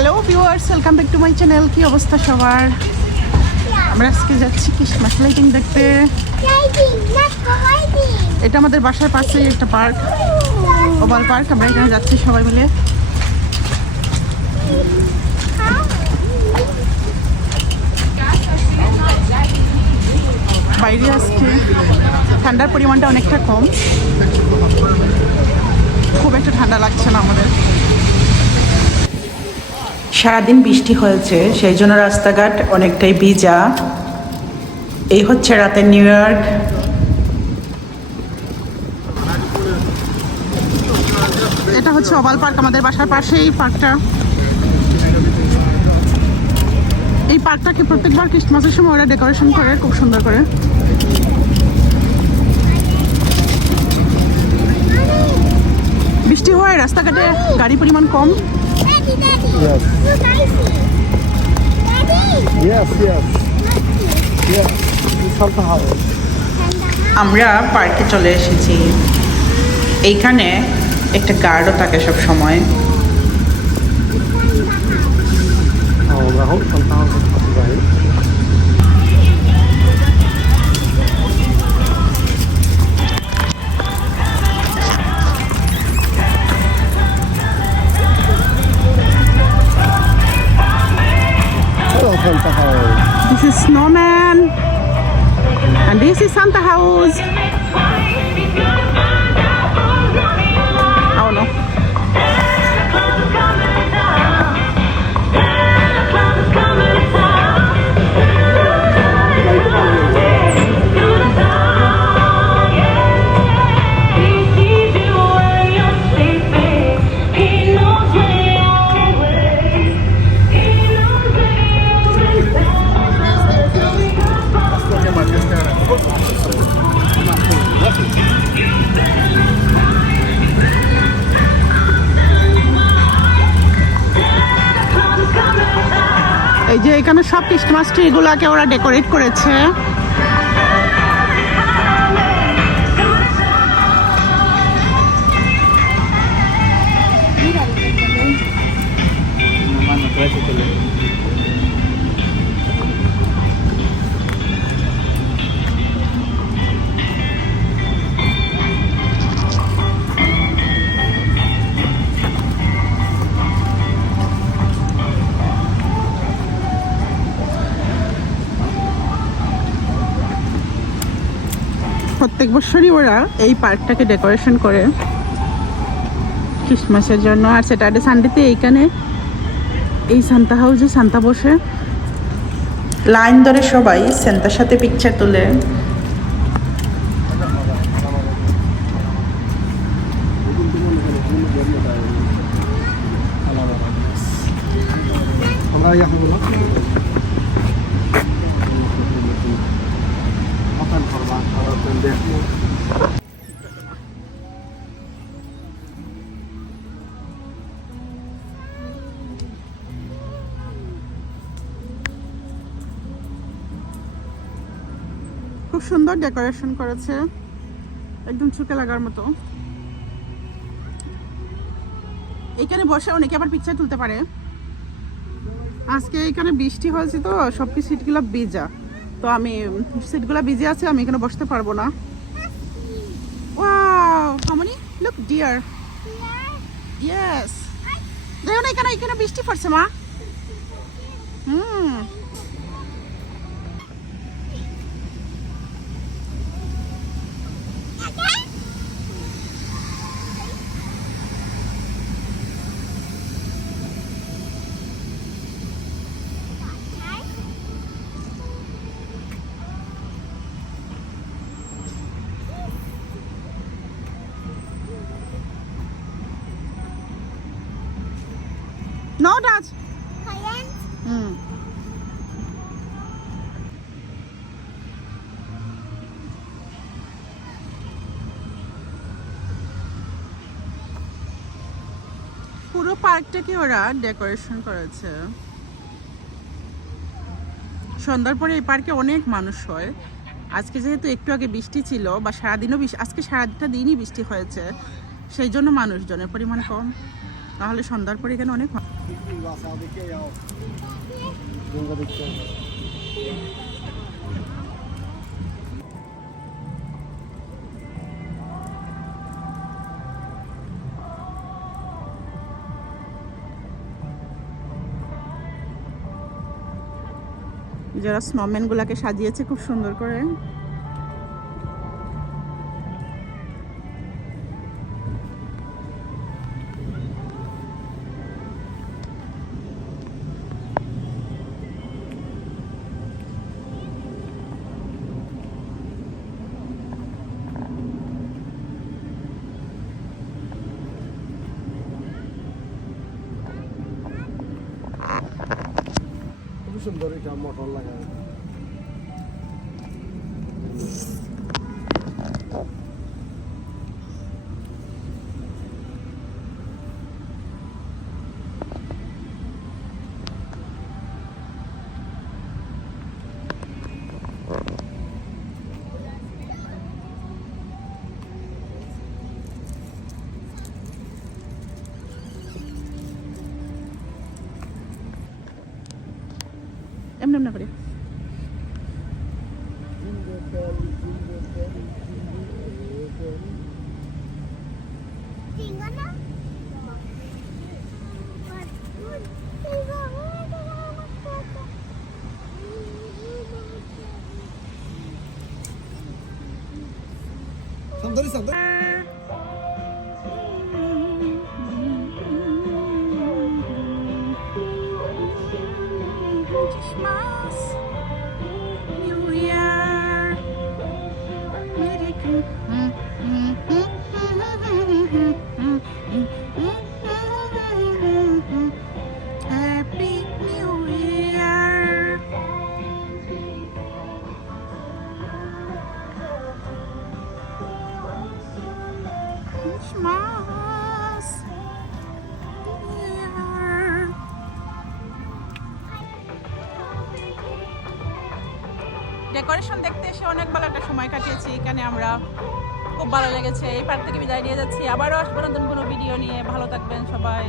Hello viewers, welcome back to my channel. কি অবস্থা সবার? আমরা আজকে যাচ্ছি ক্রিসমাস লাইটিং দেখতে। এটা আমাদের বাসার পাশেই একটা পার্ক, ওভাল পার্ক। আমরা এখানে যাচ্ছি সবাই মিলে। বাইরে আজকে ঠান্ডার পরিমাণটা অনেকটা কম, খুব একটা ঠান্ডা লাগছে না আমাদের। সারাদিন বৃষ্টি হয়েছে, সেই জন্য রাস্তাঘাট অনেকটাই ভিজা। এই হচ্ছে রাতের নিউ ইয়র্ক। এটা হচ্ছে ওভাল পার্ক, আমাদের বাসার পাশেই পার্কটা। এই পার্কটাকে প্রত্যেকবার ক্রিসমাসের সময় ওরা ডেকোরেশন করে খুব সুন্দর করে। বৃষ্টি হয়, রাস্তাঘাটে গাড়ি পরিমাণ কম। আমরা পার্কে চলে এসেছি। এইখানে একটা গার্ডও থাকে সব সময়। This is Snowman and this is Santa House. Oh no. এই যে এখানে সব ক্রিসমাস ট্রিগুলোকে ওরা ডেকোরেট করেছে। প্রত্যেক বছরই ওরা এই পার্কটাকে ডেকোরেশন করে ক্রিসমাসের জন্য। আর স্যাটারডে সানডেতে এইখানে এই সান্তা হাউসে সান্তা বসে লাইন ধরে সবাই সান্তার সাথে পিকচার তোলে। খুব সুন্দর ডেকোরেশন করেছে, একদম চোখে লাগার মতো। এখানে বসে অনেকে আবার পিকচার তুলতে পারে। আজকে এখানে বৃষ্টি হয়েছে তো সব কি সিটগুলো ভিজা, তো আমি সিটগুলো ভিজে আছে, আমি এখানে বসতে পারবো না। ওয়াও, হামনি লুক ডিয়ার। ইয়েস, দেখো না এখানে বৃষ্টি পড়ছে মা। No, Dad. পুরো পার্কটাকে ওরা ডেকোরেশন করেছে। সন্ধ্যার পরে এই পার্কে অনেক মানুষ হয়। আজকে যেহেতু একটু আগে বৃষ্টি ছিল, বা সারাদিনও আজকে সারাটা দিনই বৃষ্টি হয়েছে, সেই জন্য মানুষজনের পরিমাণ কম। তাহলে সন্ধ্যার পরে এখানে অনেক যারা স্নোম্যান গুলাকে সাজিয়েছে খুব সুন্দর করে। খুব সুন্দর এটা মোটর লাগায়। এমনি এমনি করে 산더리 산더리. Christmas, New Year, Merry Happy New Year. Christmas, New Year. Decoration দেখতে এসে অনেক ভালো একটা সময় কাটিয়েছি এখানে আমরা, খুব ভালো লেগেছে। এই পার্ক থেকে বিদায় নিয়ে যাচ্ছি, আবারও আসবো নতুন কোনো ভিডিও নিয়ে। ভালো থাকবেন সবাই।